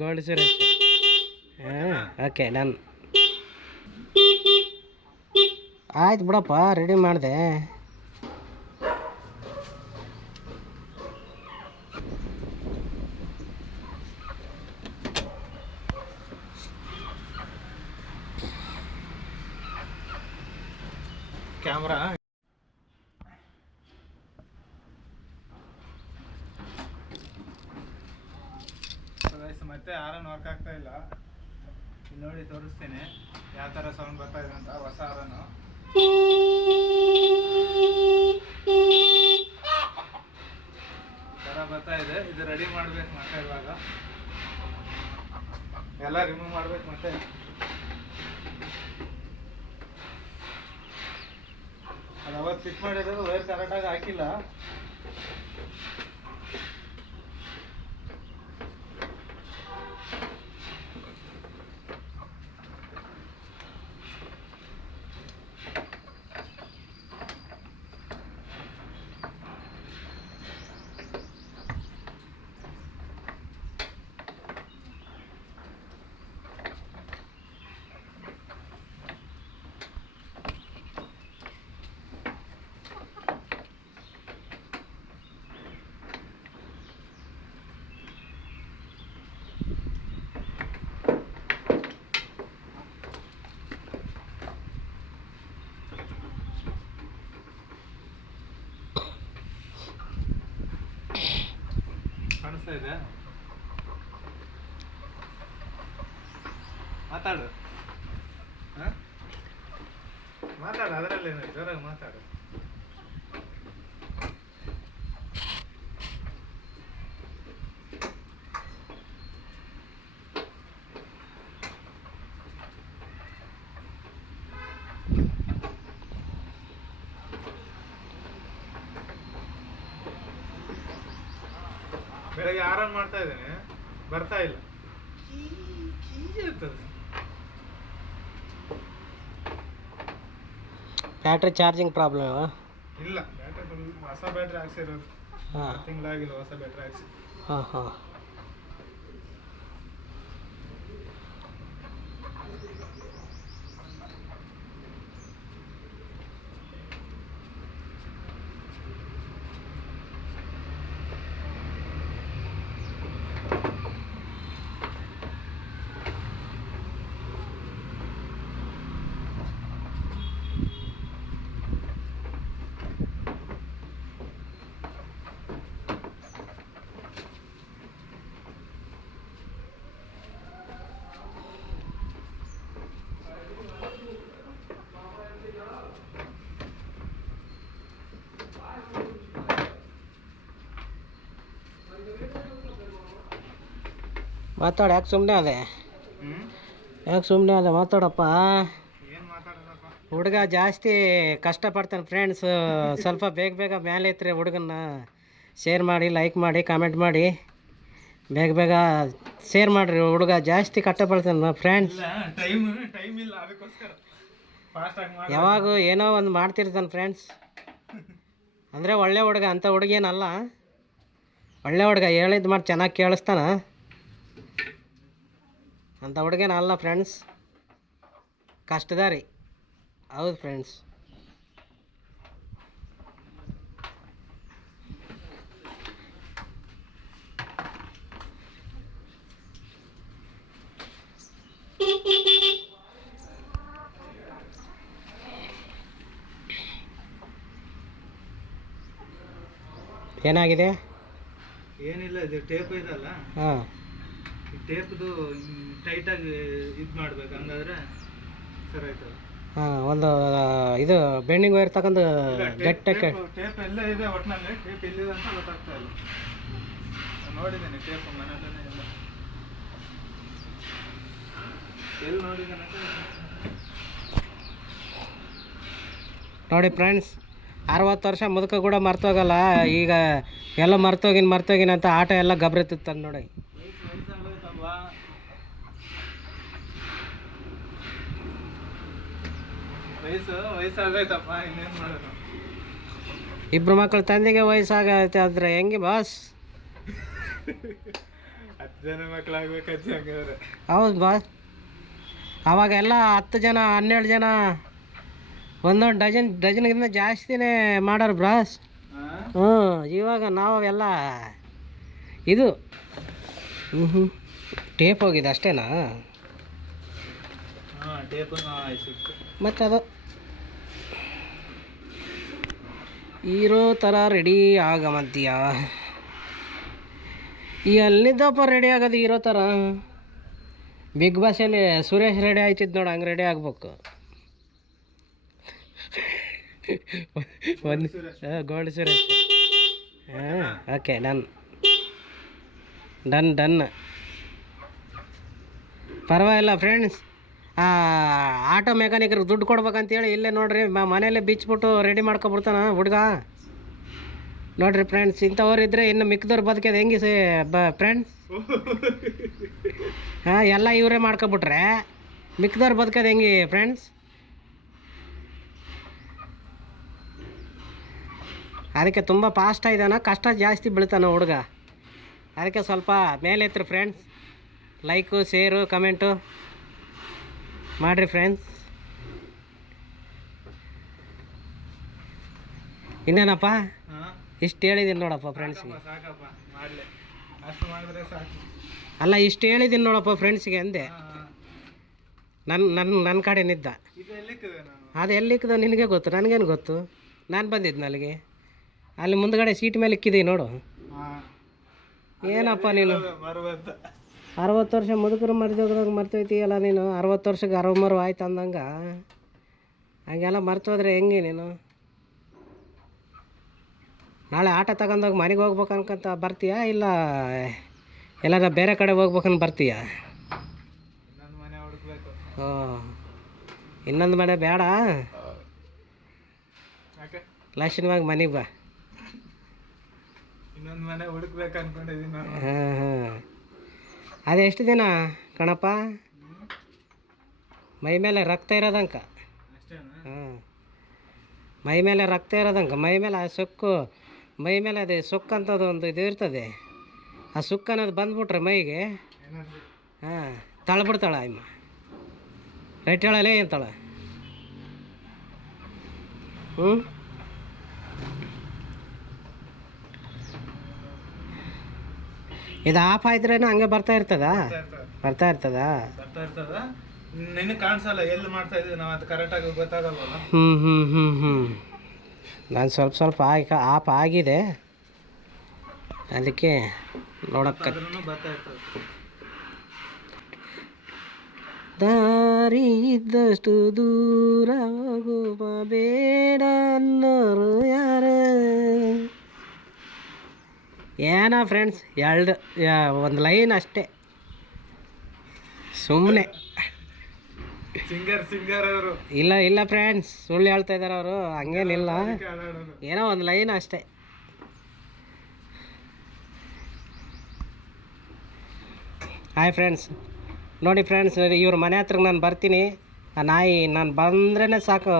Gold Suresh. ಹಾಂ okay done. ಆಯ್ತು ಬಿಡಪ್ಪ, ರೆಡಿ ಮಾಡಿದೆ. ಕ್ಯಾಮ್ರಾ ಮತ್ತೆ ಆರನ್ ವರ್ಕ್ ಆಗ್ತಾ ಇಲ್ಲ. ಇಲ್ಲಿ ನೋಡಿ ತೋರಿಸ್ತೇನೆ ಯಾವ ಥರ ಸೌಂಡ್ ಬರ್ತಾ ಇದೆ ಅಂತ. ಹೊಸ ಆರನು ಥರ ಬರ್ತಾ ಇದೆ. ಇದು ರೆಡಿ ಮಾಡ್ಬೇಕು ಮತ್ತೆ. ಇವಾಗ ಎಲ್ಲ ರಿಮೂವ್ ಮಾಡ್ಬೇಕು ಮತ್ತೆ. ಅದು ಅವತ್ತು ಫಿಟ್ ಮಾಡಿರೋದು ವೈರ್ ಕರೆಕ್ಟಾಗಿ ಹಾಕಿಲ್ಲ. ಕಾಣಿಸ್ತಾ ಇದೆ? ಮಾತಾಡು, ಮಾತಾಡು, ಅದರಲ್ಲೇನು ಜೋರಾಗಿ ಮಾತಾಡು. ಬೆಳಗ್ಗೆ ಆರಾಮ್ ಮಾಡ್ತಾ ಇದ್ದೇನೆ, ಬರ್ತಾ ಇಲ್ಲ. ಬ್ಯಾಟ್ರಿ ಚಾರ್ಜಿಂಗ್ ಪ್ರಾಬ್ಲಮ್ ಇಲ್ಲ, ಬ್ಯಾಟ್ರಿ ಹೊಸ ಬ್ಯಾಟ್ರಿ ಹಾಕ್ಸಿರೋದು. ತಿಂಗಳಾಗಿಲ್ಲ ಹೊಸ ಬ್ಯಾಟ್ರಿ ಹಾಕ್ಸಿ. ಹಾಂ ಹಾಂ. ಮಾತಾಡು, ಯಾಕೆ ಸುಮ್ಮನೆ ಅದೇ? ಯಾಕೆ ಸುಮ್ಮನೆ ಅದೇ? ಮಾತಾಡಪ್ಪ. ಹುಡುಗ ಜಾಸ್ತಿ ಕಷ್ಟಪಡ್ತಾನೆ ಫ್ರೆಂಡ್ಸ್. ಸ್ವಲ್ಪ ಬೇಗ ಬೇಗ ಮೇಲೆ ಇತ್ತರೆ ಹುಡುಗನ್ನ ಶೇರ್ ಮಾಡಿ, ಲೈಕ್ ಮಾಡಿ, ಕಾಮೆಂಟ್ ಮಾಡಿ, ಬೇಗ ಬೇಗ ಶೇರ್ ಮಾಡಿರಿ. ಹುಡುಗ ಜಾಸ್ತಿ ಕಷ್ಟಪಡ್ತಾನೆ ಫ್ರೆಂಡ್ಸ್. ಯಾವಾಗ ಏನೋ ಒಂದು ಮಾಡ್ತಿರ್ತಾನೆ ಫ್ರೆಂಡ್ಸ್. ಅಂದರೆ ಒಳ್ಳೆ ಹುಡುಗ, ಅಂಥ ಹುಡುಗೇನಲ್ಲ, ಒಳ್ಳೆ ಹುಡುಗ. ಹೇಳಿದ್ದು ಮಾಡಿ ಚೆನ್ನಾಗಿ ಕೇಳಿಸ್ತಾನ, ಅಂಥ ಹುಡುಗೇನಲ್ಲ ಫ್ರೆಂಡ್ಸ್. ಕಷ್ಟದಾರಿ, ಹೌದು ಫ್ರೆಂಡ್ಸ್. ಏನಾಗಿದೆ? ಏನಿಲ್ಲ, ಇದು ಟೇಪ್ ಇದಲ್ಲ, ಹಾಂ, ಟೇಪ್ದು ಟೈಟಾಗಿ ಇದು ಮಾಡ್ಬೇಕು, ಹಂಗಾದ್ರೆ ಸರಿ ಆಯ್ತಲ್ಲ. ಹಾಂ, ಒಂದು ಇದು ಬೆಂಡಿಂಗ್ ವೈರ್ ತಗೊಂಡು ಗಟ್ಟಕ್ಕೆ. ಟೇಪ್ ಎಲ್ಲ ಇದೆ ಒಟ್ಟಿನಲ್ಲಿ, ಟೇಪ್ ಎಲ್ಲಿದೆ ಅಂತ ಗೊತ್ತಾಗ್ತಾ ಇಲ್ಲ. ನೋಡಿದ್ದೀನಿ ಟೇಪ್ ಮನೆಯಲ್ಲೇ ಇಲ್ಲ, ಎಲ್ಲಿ ನೋಡಿದ್ದೇನೆ ನೋಡಿ ಫ್ರೆಂಡ್ಸ್. 60 ವರ್ಷ ಮುದುಕ ಕೂಡ ಮರ್ತೋಗಲ್ಲ. ಈಗ ಎಲ್ಲ ಮರ್ತೋಗಿನ ಅಂತ ಆಟ ಎಲ್ಲ ಗಬ್ರತಿತ್ತಂದು ನೋಡಿ. ವಯಸ್ಸಾಗೈತಪ್ಪ, ಇನ್ನೇನು ಮಾಡೋದು? ಇಬ್ರು ಮಕ್ಕಳು ತಂದೆಗೆ ವಯಸ್ಸಾಗೈತೆ ಆದರೆ ಹೆಂಗೆ ಬಾಸ್? ಜನ ಮಕ್ಕಳಾಗ್ಬೇಕಜ್ಜಿ ಹಂಗಾದ್ರೆ. ಹೌದು ಬಾಸ್. ಅವಾಗೆಲ್ಲ 10 ಜನ 12 ಜನ ಒಂದೊಂದು ಡಜನ್ಗಿಂತ ಜಾಸ್ತಿನೇ ಮಾಡೋರು ಬ್ರಾಸ್. ಹ್ಞೂ ಇವಾಗ ನಾವೆಲ್ಲ ಇದು ಟೇಪ್ ಹೋಗಿದೆ ಅಷ್ಟೇನಾ? ಹಾಂ ಟೇಪು ಸಿಕ್ತು. ಮತ್ತು ಅದು ಹೀರೋ ಥರ ರೆಡಿ ಆಗಮಂತೀಯ. ಎಲ್ಲಿದ್ದಪ್ಪ ರೆಡಿ ಆಗೋದು ಹೀರೋ ಥರ? ಬಿಗ್ ಬಾಸಲ್ಲಿ ಸುರೇಶ್ ರೆಡಿ ಆಯ್ತಿದ್ದು ನೋಡು, ಹಂಗೆ ರೆಡಿ ಆಗ್ಬೇಕು. ಒಂದು ಗೋಲ್ಡ್ ಸುರೇಶ್. ಹಾಂ ಓಕೆ ಡನ್ ಡನ್ ಡನ್. ಪರವಾಗಿಲ್ಲ ಫ್ರೆಂಡ್ಸ್. ಆಟೋ ಮೆಕ್ಯಾನಿಕ್ರಿಗೆ ದುಡ್ಡು ಕೊಡ್ಬೇಕಂತೇಳಿ ಇಲ್ಲೇ ನೋಡ್ರಿ ಮನೆಯಲ್ಲೇ ಬಿಚ್ಬಿಟ್ಟು ರೆಡಿ ಮಾಡ್ಕೊಬಿಡ್ತಾನ ಹುಡುಗ. ನೋಡ್ರಿ ಫ್ರೆಂಡ್ಸ್, ಇಂಥವ್ರು ಇದ್ದರೆ ಇನ್ನು ಮಿಕ್ದವ್ರು ಬದುಕೋದು ಹೆಂಗೆ ಫ್ರೆಂಡ್ಸ್? ಹಾಂ ಎಲ್ಲ ಇವರೇ ಮಾಡ್ಕೊಬಿಟ್ರೆ ಮಿಕ್ದವ್ರು ಬದುಕೋದು ಹೆಂಗೆ ಫ್ರೆಂಡ್ಸ್? ಅದಕ್ಕೆ ತುಂಬ ಫಾಸ್ಟ್ ಇದ್ದಾನ, ಕಷ್ಟ ಜಾಸ್ತಿ ಬೀಳ್ತಾನ ಹುಡುಗ. ಅದಕ್ಕೆ ಸ್ವಲ್ಪ ಮೇಲೆ ಎತ್ರಿ ಫ್ರೆಂಡ್ಸ್. ಲೈಕು ಶೇರು ಕಮೆಂಟು ಮಾಡಿರಿ ಫ್ರೆಂಡ್ಸ್. ಇನ್ನೇನಪ್ಪ ಇಷ್ಟು ಹೇಳಿದ್ದೀನಿ ನೋಡಪ್ಪ ಫ್ರೆಂಡ್ಸ್ಗೆ. ಸಾಕಪ್ಪ ಮಾಡಲಿ, ಅಷ್ಟು ಮಾಡಿದ್ರೆ ಸಾಕು. ಅಲ್ಲ ಇಷ್ಟು ಹೇಳಿದ್ದೀನಿ ನೋಡಪ್ಪ ಫ್ರೆಂಡ್ಸ್ಗೆ ಅಂದೆ. ನನ್ನ ಕಡೆನಿದ್ದ ಇದು ಎಲ್ಲಿಕ್ಕಿದೆ? ನಾನು ಅದು ಎಲ್ಲಿಕ್ಕದ ನಿನಗೆ ಗೊತ್ತು, ನನಗೇನು ಗೊತ್ತು? ನಾನು ಬಂದಿದ್ದು ಅಲ್ಲಿಗೆ, ಅಲ್ಲಿ ಮುಂದ್ಗಡೆ ಸೀಟ್ ಮೇಲೆ ಇಕ್ಕಿದ್ದೀವಿ ನೋಡು. ಏನಪ್ಪ ನೀನು 60 ವರ್ಷ ಮುದುಕರು ಮರ್ದೋದ್ರಾಗ ಮರ್ತೋಯ್ತೀಯಲ್ಲ ನೀನು. 60 ವರ್ಷಕ್ಕೆ 60 ಆಯ್ತು ಅಂದಂಗೆ ಹಂಗೆಲ್ಲ ಮರ್ತೋದ್ರೆ ಹೆಂಗೆ ನೀನು? ನಾಳೆ ಆಟ ತಗೊಂಡೋಗಿ ಮನೆಗೆ ಹೋಗ್ಬೇಕು ಅನ್ಕೊಂತ ಬರ್ತೀಯಾ, ಇಲ್ಲ ಎಲ್ಲಾರ ಬೇರೆ ಕಡೆ ಹೋಗ್ಬೇಕಂತ ಬರ್ತೀಯಾ? ಇನ್ನೊಂದು ಮನೆ ಹುಡುಕ್ಬೇಕು. ಓ ಇನ್ನೊಂದು ಮನೆ ಬೇಡ, ಯಾಕೆ ಲಕ್ಷಣವಾಗಿ ಮನೆಗೆ ಬಾ. ಇನ್ನೊಂದು ಮನೆ ಹುಡುಕ್ಬೇಕು ಅನ್ಕೊಂಡಿದ್ದೀನಿ ನಾನು. ಹಾಂ ಹಾಂ ಅದು ಎಷ್ಟು ದಿನ ಕಣಪ್ಪ? ಮೈ ಮೇಲೆ ರಕ್ತ ಇರೋದಂಕ. ಅಷ್ಟೇನಾ? ಹಾಂ ಮೈ ಮೇಲೆ ರಕ್ತ ಇರೋದಂಕ, ಮೈ ಮೇಲೆ ಆ ಸೊಕ್ಕು, ಮೈ ಮೇಲೆ ಅದೇ ಸೊಕ್ಕು ಅಂತದ್ದು ಒಂದು ಇದು ಇರ್ತದೆ. ಆ ಸುಕ್ಕು ಅನ್ನೋದು ಬಂದ್ಬಿಟ್ರೆ ಮೈಗೆ, ಏನಾದ್ರು ಹಾಂ ತಳ್ಬಿಡ್ತಾಳ ಅಮ್ಮ. ರೈಟ್ ಹೇಳಲೇ ಅಂತಾಳ. ಹ್ಞೂ ಇದು ಆಫ್ ಆಯ್ತ್ರೇನೋ ಹಂಗೆ ಬರ್ತಾ ಇರ್ತದಾ? ಬರ್ತಾ ಇರ್ತದಾ? ಬರ್ತಾ ಇರ್ತದ. ನಿನಗೆ ಕಾಣಿಸಲ್ಲ ಎಲ್ಲಿ ಮಾಡ್ತಾ ಇದ್ದೀವಿ ನಾವು, ಅದು ಕರೆಕ್ಟಾಗಿ ಗೊತ್ತಾಗಲ್ವಲ್ಲ. ಹ್ಞೂ ನಾನು ಸ್ವಲ್ಪ ಆಫ್ ಆಗಿದೆ, ಅದಕ್ಕೆ ನೋಡಕ್ಕೆ. ಆದ್ರೂ ಬರ್ತಾ ಇರ್ತದೆ. ದಾರಿ ಇದ್ದಷ್ಟು ದೂರ ಹೋಗುವ ಬೇಡ ಅನ್ನೋರು ಯಾರು? ಏನೋ ಫ್ರೆಂಡ್ಸ್, ಒಂದು ಲೈನ್ ಅಷ್ಟೇ ಸುಮ್ಮನೆ. ಸಿಂಗರ್ ಅವರು ಇಲ್ಲ ಫ್ರೆಂಡ್ಸ್, ಸುಳ್ಳು ಹೇಳ್ತಾ ಇದ್ದಾರೆ ಅವರು, ಹಂಗೇನಿಲ್ಲ. ಏನೋ ಒಂದು ಲೈನ್ ಅಷ್ಟೇ. ಹಾಯ್ ಫ್ರೆಂಡ್ಸ್, ನೋಡಿ ಫ್ರೆಂಡ್ಸ್, ಇವ್ರ ಮನೆ ಹತ್ರಕ್ಕೆ ನಾನು ಬರ್ತೀನಿ. ಆ ನಾಯಿ ನಾನು ಬಂದ್ರೇ ಸಾಕು,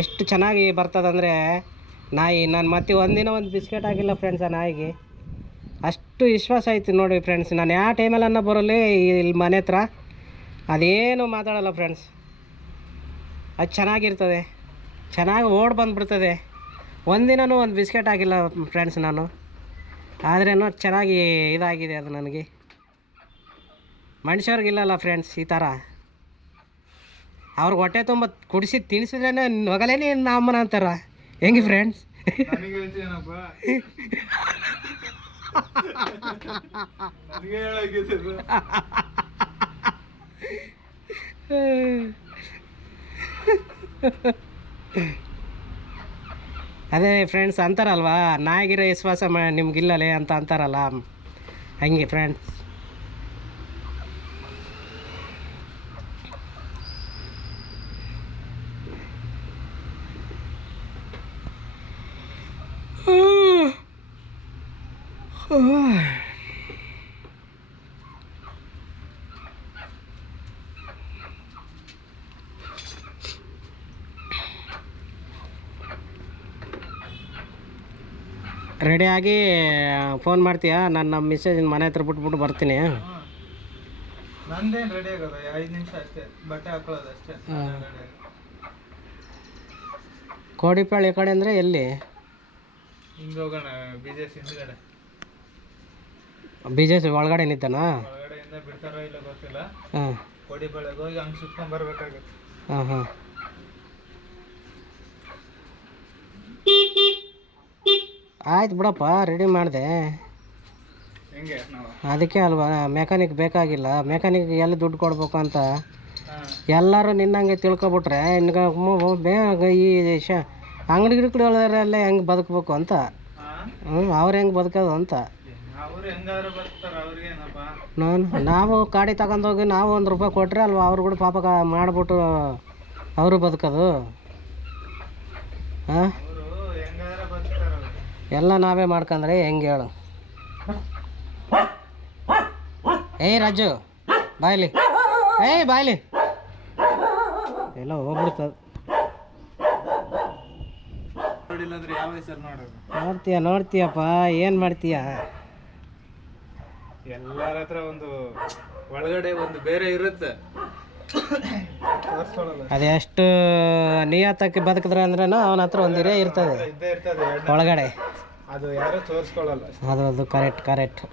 ಎಷ್ಟು ಚೆನ್ನಾಗಿ ಬರ್ತದಂದರೆ ನಾಯಿ. ನಾನು ಮತ್ತೆ ಒಂದಿನ ಒಂದು ಬಿಸ್ಕೆಟ್ ಆಗಿಲ್ಲ ಫ್ರೆಂಡ್ಸ್ ಆ ನಾಯಿಗೆ. ಅಷ್ಟು ವಿಶ್ವಾಸ ಆಯ್ತು ನೋಡಿ ಫ್ರೆಂಡ್ಸ್. ನಾನು ಯಾವ ಟೈಮಲ್ಲನ್ನ ಬರಲಿ ಇಲ್ಲಿ ಮನೆ ಹತ್ರ ಅದೇನು ಮಾತಾಡಲ್ಲ ಫ್ರೆಂಡ್ಸ್. ಅದು ಚೆನ್ನಾಗಿರ್ತದೆ, ಚೆನ್ನಾಗಿ ಓಡಿ ಬಂದುಬಿಡ್ತದೆ. ಒಂದಿನವೂ ಒಂದು ಬಿಸ್ಕೆಟ್ ಆಗಿಲ್ಲ ಫ್ರೆಂಡ್ಸ್ ನಾನು. ಆದ್ರೇನೋ ಚೆನ್ನಾಗಿ ಇದಾಗಿದೆ ಅದು ನನಗೆ. ಮನುಷ್ಯವ್ರಿಗಿಲ್ಲಲ್ಲ ಫ್ರೆಂಡ್ಸ್ ಈ ಥರ. ಅವ್ರಿಗೆ ಹೊಟ್ಟೆ ತುಂಬ ಕುಡಿಸಿ ತಿನ್ಸಿದ್ರೇ ಹೊಗಲೇನೆ ನಮ್ಮನ ಅಂತಾರ. ಹೆಂಗೆ ಫ್ರೆಂಡ್ಸ್? ನನಗೆ ಹೇಳ್ತೀನಪ್ಪ, ನನಗೆ ಹೇಳಾಗಿದೆ. ಅದೇ ಫ್ರೆಂಡ್ಸ್ ಅಂತಾರಲ್ವಾ, ನಾಯಿಗಿರೋ ವಿಶ್ವಾಸ ನಿಮ್ಗಿಲ್ಲಲೇ ಅಂತ ಅಂತಾರಲ್ಲ, ಹಂಗೆ ಫ್ರೆಂಡ್ಸ್. ರೆಡಿಯಾಗಿ ಫೋನ್ ಮಾಡ್ತೀಯಾ? ನಾನು ನಮ್ಮ ಮಿಸ್ಸೇಜ್ ಮನೆ ಹತ್ರ ಬಿಟ್ಬಿಟ್ಟು ಬರ್ತೀನಿ. ನಂದೇನು ರೆಡಿ ಆಗೋದು 5 ನಿಮಿಷ ಅಷ್ಟೇ, ಬಟ್ಟೆ ಹಾಕೊಳ್ಳೋದು ಅಷ್ಟೇ. ಕೋಡಿಪಾಳ್ಯ ಈ ಕಡೆ ಅಂದರೆ ಎಲ್ಲಿ? ಹಿಂಗೆ ಹೋಗೋಣ, BJS ಹಿಂದ್ಗಡೆ. BJS ಒಳಗಡೆ ನಿಂತಾನ? ಹೊರಗಡೆಯಿಂದ ಬಿಡ್ತಾರೋ ಇಲ್ಲ ಗೊತ್ತಿಲ್ಲ. ಹಾಂ, ಕೋಡಿಪಾಳ್ಯಗೆ ಹೋಗಿ ಹಂಗೆ ಸುತ್ಕೊಂಡ್ ಬರ್ಬೇಕಾಗುತ್ತೆ. ಹಾಂ ಹಾಂ. ಆಯ್ತು ಬಿಡಪ್ಪ, ರೆಡಿ ಮಾಡಿದೆ. ಹೆಂಗೆ ನಾವು ಅದಕ್ಕೆ ಅಲ್ವಾ ಮೆಕ್ಯಾನಿಕ್ ಬೇಕಾಗಿಲ್ಲ. ಮೆಕ್ಯಾನಿಕ್ಗೆ ಎಲ್ಲಿ ದುಡ್ಡು ಕೊಡ್ಬೇಕು ಅಂತ ಹಾಂ ಎಲ್ಲರೂ ನಿನ್ನಂಗೆ ತಿಳ್ಕೊಬಿಟ್ರೆ ಇನ್ಗೆ ಬೇಗ ಈ ಅಂಗಡಿ ಗಿಡಗಳೆಲ್ಲ ಹೆಂಗೆ ಬದುಕಬೇಕು ಅಂತ. ಅವ್ರು ಹೆಂಗೆ ಬದುಕೋದು ಅಂತ. ಅವ್ರು ಹೆಂಗಾದ್ರೂ ಬರ್ತಾರೆ, ಅವ್ರಿಗೇನಪ್ಪ. ನಾವು ಗಾಡಿ ತಗೊಂಡೋಗಿ ನಾವು ₹1 ಕೊಟ್ಟರೆ ಅಲ್ವಾ ಅವ್ರು ಕೂಡ ಪಾಪ ಮಾಡಿಬಿಟ್ಟು ಅವರು ಬದುಕೋದು. ಹಾಂ, ಅವರು ಹೆಂಗಾದ್ರೂ ಬರ್ತಾರೆ. ಎಲ್ಲ ನಾವೇ ಮಾಡ್ಕೊಂಡ್ರೆ ಹೆಂಗೆ ಹೇಳು? ಏಯ್ ರಾಜು ಬಾಯ್ಲಿ, ಏಯ್ ಬಾಯ್ಲಿ, ಎಲ್ಲ ಹೋಗ್ಬಿಡ್ತದೆ. ನೋಡಿಲ್ಲ ಅಂದ್ರೆ ಯಾವ ಹೆಸರು ನೋಡೋದು? ನೋಡ್ತೀಯಪ್ಪ, ಏನು ಮಾಡ್ತೀಯ? ಎಲ್ಲರ ಹತ್ರ ಒಂದು ಒಳಗಡೆ ಒಂದು ಬೇರೆ ಇರುತ್ತೆ, ತೋರಿಸ್ಕೊಳ್ಳಲ್ಲ. ಅದೆಷ್ಟು ನಿಯತ್ತಕ್ಕೆ ಬದುಕಿದ್ರೆ ಅಂದ್ರೆ ಅವನ ಹತ್ರ ಒಂದು ಹಿರೇ ಇರ್ತದೆ ಇದ್ದೇ ಇರ್ತದೆ ಒಳಗಡೆ. ಅದು ಯಾರು ತೋರಿಸ್ಕೊಳ್ಳಲ್ಲ. ಅದು ಕರೆಕ್ಟ್.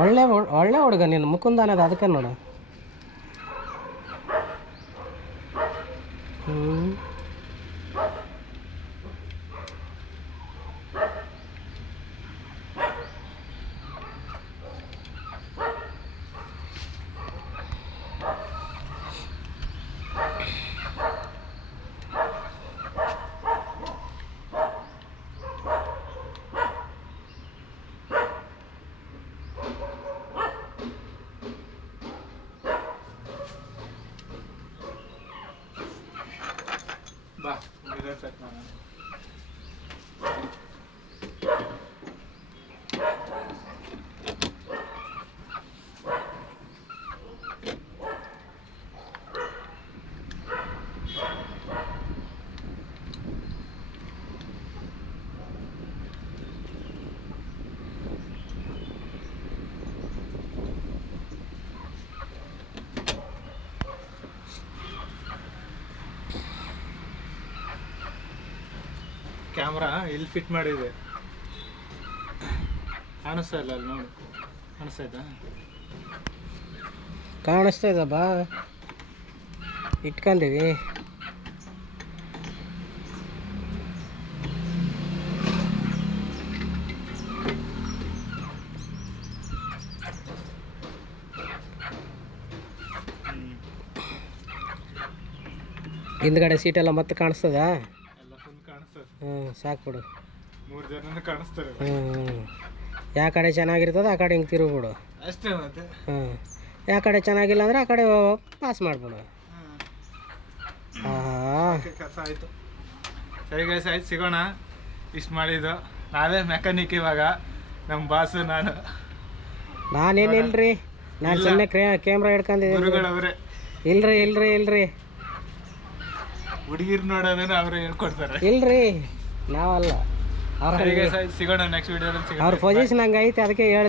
ಒಳ್ಳೆ ಹುಡುಗ ನೀನು, ಮುಕುಂದ ಅನ್ನೋದು ಅದಕ್ಕೆ ನೋಡು. ಬಾ ಮಿರರ್ ಚೆಕ್ ಮಾಡೋಣ. ಕ್ಯಾಮ್ರಾ ಇಲ್ಲಿ ಫಿಟ್ ಮಾಡಿದೆ, ಕಾಣಿಸ್ತಾ ಇಲ್ಲ ಅಲ್ಲಿ ನೋಡಿ. ಕಾಣಿಸ್ತಾ ಇದೆ ಬಾ, ಇಟ್ಕೊಂಡಿವಿ. ಹಿಂದ್ಗಡೆ ಸೀಟೆಲ್ಲ ಮತ್ತೆ ಕಾಣಿಸ್ತದ? ಎಲ್ಲ ಫುಲ್ ಕಾಣಿಸ್ತದೆ. ಸಾಕು ಬಿಡು. 3 ಜನನೂ ಕಾಣಿಸ್ತಾರೆ. ಯಾವ ಕಡೆ ಚೆನ್ನಾಗಿರ್ತದೆ ಆ ಕಡೆ ಹಿಂಗೆ ತಿರುಗ್ಬಿಡು ಅಷ್ಟೇ ಮತ್ತೆ. ಯಾವ ಕಡೆ ಚೆನ್ನಾಗಿಲ್ಲ ಅಂದರೆ ಆ ಕಡೆ ಪಾಸ್ ಮಾಡಿಬಿಡು. ಕೆಲಸ ಆಯಿತು. ಸರಿ ಗೈಸ್, ಆಯ್ತು, ಸಿಗೋಣ. ಇಷ್ಟು ಮಾಡಿದ್ದು ನಾವೇ ಮೆಕ್ಯಾನಿಕ್ ಇವಾಗ, ನಮ್ಮ ಬಾಸು ನಾನೇನಿಲ್ರಿ, ನಾನು ಸುಮ್ಮನೆ ಕ್ಯಾಮ್ರಾ ಹಿಡ್ಕೊಂಡಿದ್ದೀನಿ. ಗುರುಗಳವರೇ. ಇಲ್ರಿ ಹುಡುಗಿರ್ ನೋಡೋದನ್ನ ಅವರೇ ಹೇಳ್ಕೊಡ್ತಾರೆ. ಇಲ್ರಿ, ನಾವಲ್ಲ. ಸಿಗೋಣ ನೆಕ್ಸ್ಟ್ ವಿಡಿಯೋದಲ್ಲಿ. ಅವ್ರ ಪೊಸಿಷನ್ ಹಂಗೈತೆ, ಅದಕ್ಕೆ ಹೇಳಿ.